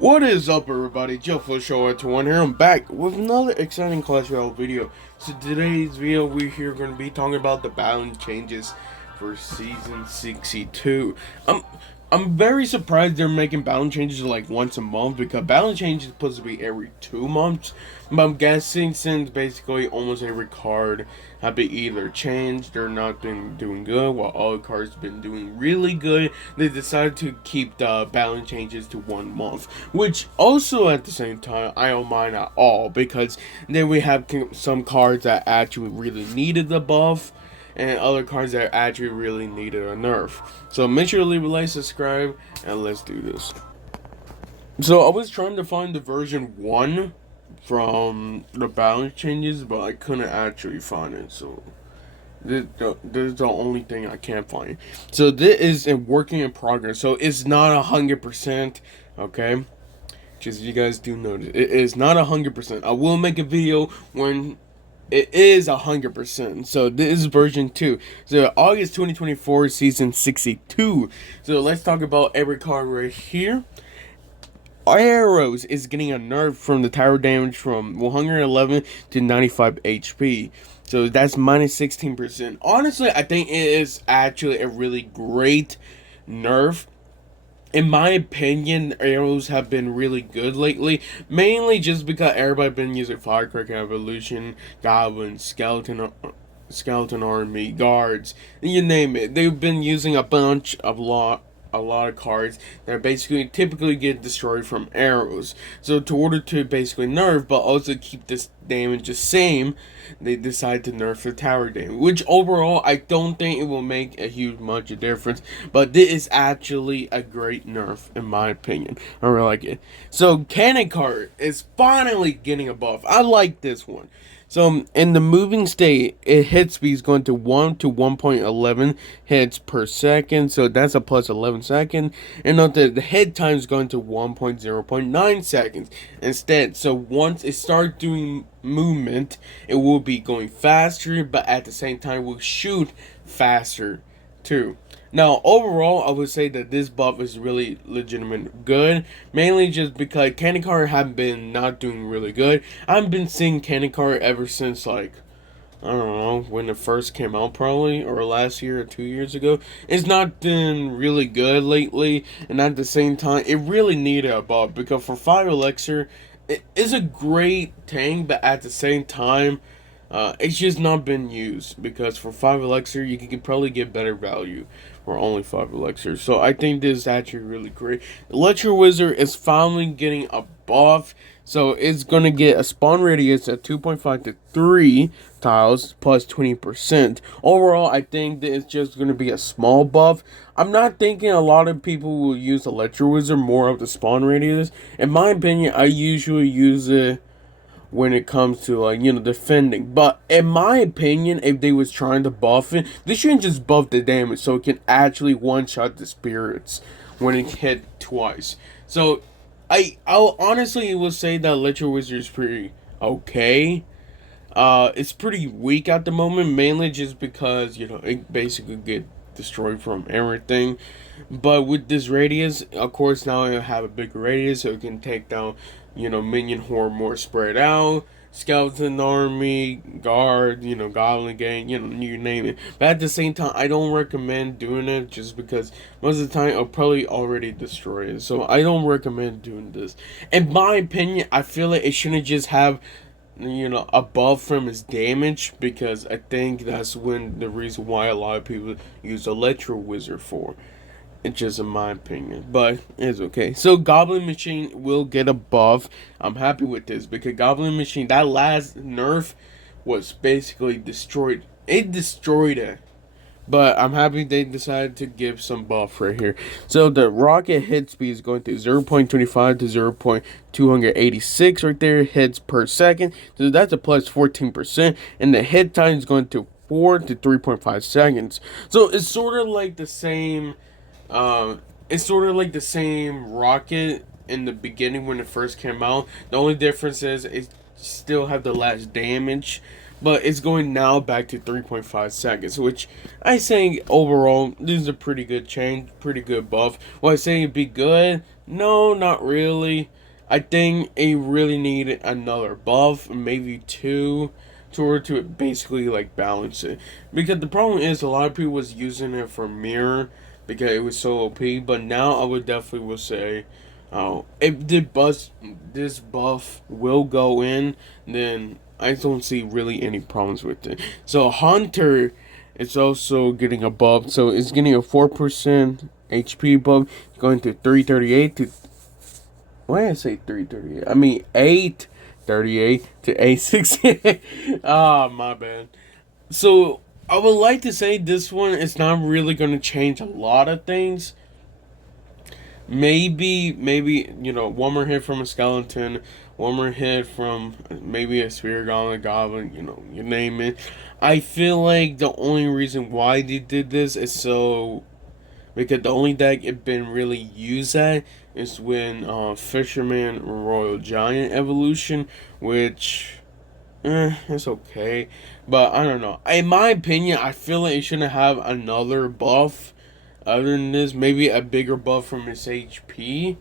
What is up, everybody? Joe for Show at 1 here. I'm back with another exciting Clash Royale video. So today's video, we're here going to be talking about the balance changes for season 62. I'm very surprised they're making balance changes like once a month, because balance change is supposed to be every 2 months. But I'm guessing since basically almost every card have been either changed or not been doing good, while all the cards have been doing really good, they decided to keep the balance changes to 1 month. Which also at the same time, I don't mind at all, because then we have some cards that actually really needed the buff, and other cards that actually really needed a nerf. So make sure to leave a like, subscribe, and let's do this. So I was trying to find the version 1 from the balance changes, but I couldn't actually find it. So this is the only thing I can't find. So this is a working in progress. So it's not 100%. Okay, just you guys do notice it is not 100%. I will make a video when it is 100%. So this is version 2. So August 2024, season 62. So let's talk about every card right here. Arrows is getting a nerf from the tower damage from 111 to 95 HP. So that's minus 16%. Honestly, I think it is actually a really great nerf. In my opinion, arrows have been really good lately, mainly just because everybody been using Firecracker Evolution, Goblin, Skeleton Army, Guards, you name it. They've been using a lot of cards that basically typically get destroyed from arrows. So to order to basically nerf, but also keep this damage the same, they decide to nerf the tower damage, which overall I don't think it will make a huge much of difference, but this is actually a great nerf in my opinion. I really like it. So cannon card is finally getting a buff. I like this one. So in the moving state, it hit speed is going to 1 to 1.11 hits per second. So that's a plus 11 seconds. And note that the hit time is going to 1.0.9 seconds instead. So once it starts doing movement, it will be going faster, but at the same time will shoot faster too. Now, overall, I would say that this buff is really legitimate good, mainly just because Candy Card have been not doing really good. I've been seeing Candy Card ever since, like, I don't know, when it first came out probably, or last year or 2 years ago. It's not been really good lately, and at the same time, it really needed a buff, because for 5 Elixir, it is a great tank, but at the same time, it's just not been used, because for 5 Elixir, you can probably get better value for only 5 Elixir. So I think this is actually really great. Electro Wizard is finally getting a buff. So it's going to get a spawn radius at 2.5 to 3 tiles plus 20%. Overall, I think that it's just going to be a small buff. I'm not thinking a lot of people will use Electro Wizard more of the spawn radius. In my opinion, I usually use it when it comes to, like, defending. But in my opinion, if they was trying to buff it, they shouldn't just buff the damage, so it can actually one-shot the spirits when it hit twice. So I'll honestly will say that Electro Wizard is pretty okay. It's pretty weak at the moment, mainly just because, it basically get destroyed from everything. But with this radius, of course, now I have a bigger radius, so it can take down, minion horde more spread out, skeleton army, guard, goblin gang, you name it. But at the same time, I don't recommend doing it, just because most of the time I'll probably already destroy it. So I don't recommend doing this. In my opinion, I feel like it shouldn't just have, a buff from his damage, because I think that's when the reason why a lot of people use Electro Wizard for. It's just in my opinion, but it's okay. So Goblin Machine will get a buff. I'm happy with this, because Goblin Machine, that last nerf was basically destroyed. It destroyed it. But I'm happy they decided to give some buff right here. So the rocket hit speed is going to 0.25 to 0.286 right there, hits per second. So that's a plus 14%. And the hit time is going to 4 to 3.5 seconds. So it's sort of like the same... it's sort of like the same rocket in the beginning when it first came out. The only difference is it still have the last damage, but it's going now back to 3.5 seconds, which I think overall this is a pretty good change, pretty good buff. Will I say it'd be good? No, not really. I think it really needed another buff, maybe two, to basically like balance it. Because the problem is a lot of people was using it for mirror because it was so OP. But now I would definitely will say, if this buff will go in, then I don't see really any problems with it. So Hunter is also getting a buff. So it's getting a 4% HP buff, going to 338 to. Why did I say 338? I mean 838 to 868. Ah, my bad. So I would like to say this one is not really going to change a lot of things. Maybe one more hit from a skeleton, one more hit from maybe a spear goblin, you name it. I feel like the only reason why they did this is so because the only deck it been really used at is when Fisherman Royal Giant evolution, which it's okay, but I don't know. In my opinion, I feel like it shouldn't have another buff other than this. Maybe a bigger buff from its HP,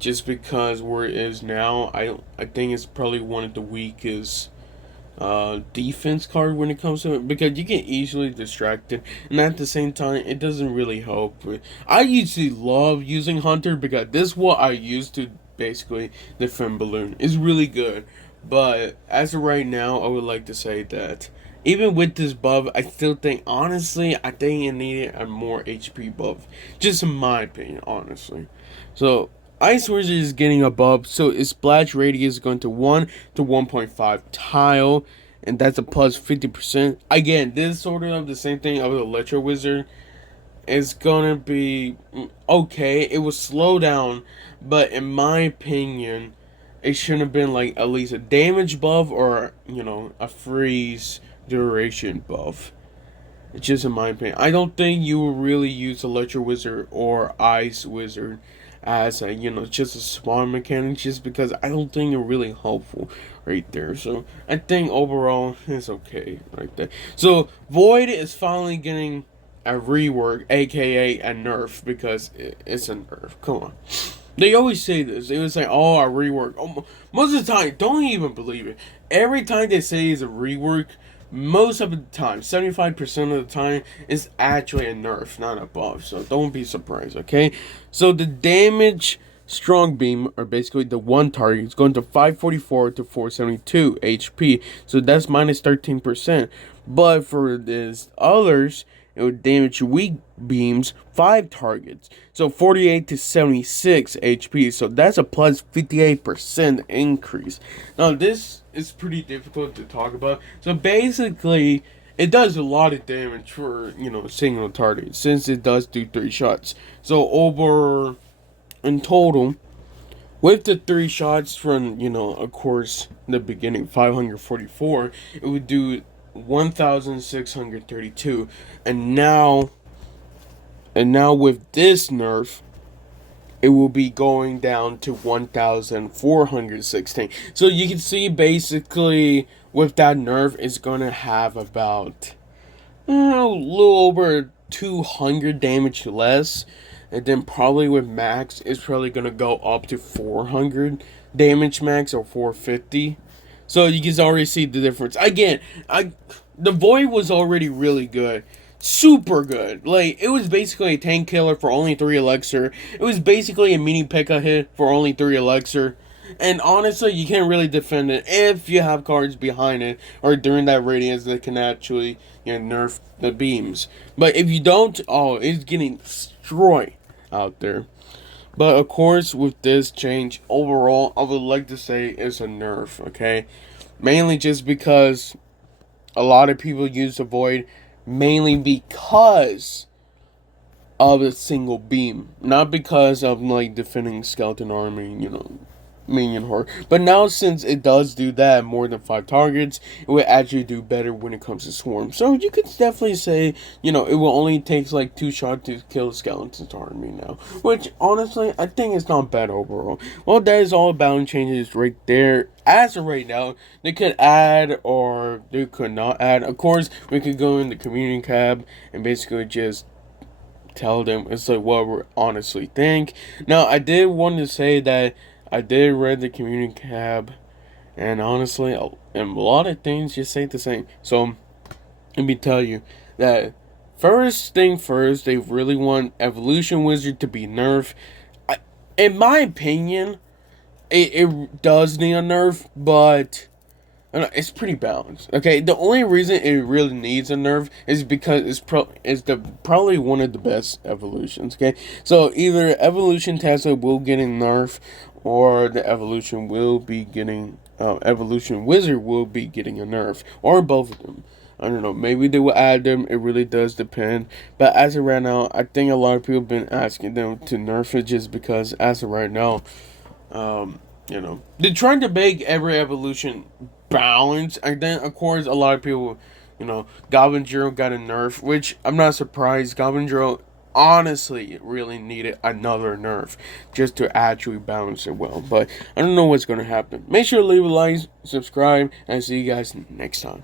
just because where it is now, I think it's probably one of the weakest defense card when it comes to it, because you get easily distracted, and at the same time it doesn't really help. I usually love using Hunter because this is what I use to basically defend Balloon. It's really good, but as of right now I would like to say that even with this buff, I still think honestly I think it needed a more HP buff, just in my opinion, honestly. So Ice Wizard is getting a buff, so its splash radius is going to 1 to 1.5 tile, and that's a plus 50%. Again, this is sort of the same thing of the Electro Wizard. It's gonna be okay. It will slow down, but in my opinion, it shouldn't have been like at least a damage buff or a freeze duration buff. It's just in my opinion. I don't think you will really use Electro Wizard or Ice Wizard as a just a spawn mechanic, just because I don't think they're really helpful right there. So I think overall it's okay right there. So Void is finally getting a rework, aka a nerf, because it's a nerf. Come on. They always say this. It was like, oh, a rework. Oh, most of the time, don't even believe it. Every time they say it's a rework, most of the time, 75% of the time, it's actually a nerf, not a buff. So don't be surprised, okay? So the damage strong beam, or basically the one target, is going to 544 to 472 HP. So that's minus 13%. But for this others, it would damage weak beams 5 targets. So 48 to 76 HP. So that's a plus 58% increase. Now this is pretty difficult to talk about. So basically, it does a lot of damage for a single target, since it does do 3 shots. So over in total, with the 3 shots from of course the beginning 544, it would do 1,632, and now with this nerf, it will be going down to 1,416. So you can see basically with that nerf, it's gonna have about a little over 200 damage less, and then probably with max, it's probably gonna go up to 400 damage max, or 450. So you can already see the difference. Again, the Void was already really good. Super good. Like, it was basically a tank killer for only 3 elixir. It was basically a mini P.E.K.K.A hit for only 3 elixir. And honestly, you can't really defend it if you have cards behind it, or during that radius that can actually nerf the beams. But if you don't, oh, it's getting destroyed out there. But of course, with this change, overall, I would like to say it's a nerf, okay? Mainly just because a lot of people use the Void mainly because of a single beam. Not because of, like, defending skeleton army, minion horde. But now, since it does do that more than 5 targets, it will actually do better when it comes to swarm. So you could definitely say, you know, it will only take like 2 shots to kill a skeleton's army now, which honestly I think is not bad overall. Well, that is all balance changes right there. As of right now, they could add or they could not add. Of course, we could go in the community tab and basically just tell them it's like what we honestly think. Now, I did want to say that I did read the community tab, and honestly, a lot of things just ain't the same. So let me tell you that first thing first, they really want Evolution Wizard to be nerfed. In my opinion, it does need a nerf, but it's pretty balanced. Okay, the only reason it really needs a nerf is because it's probably one of the best evolutions. Okay, so either Evolution Tesla will get a nerf, or the Evolution will be getting Evolution Wizard will be getting a nerf, or both of them. I don't know. Maybe they will add them. It really does depend. But as of right now, I think a lot of people have been asking them to nerf it just because as of right now, you know, they're trying to make every evolution balance. And then, of course, a lot of people, you know, Goblin Zero got a nerf, which I'm not surprised. Goblin Zero honestly really needed another nerf just to actually balance it well. But I don't know what's going to happen. Make sure to leave a like, subscribe, and see you guys next time.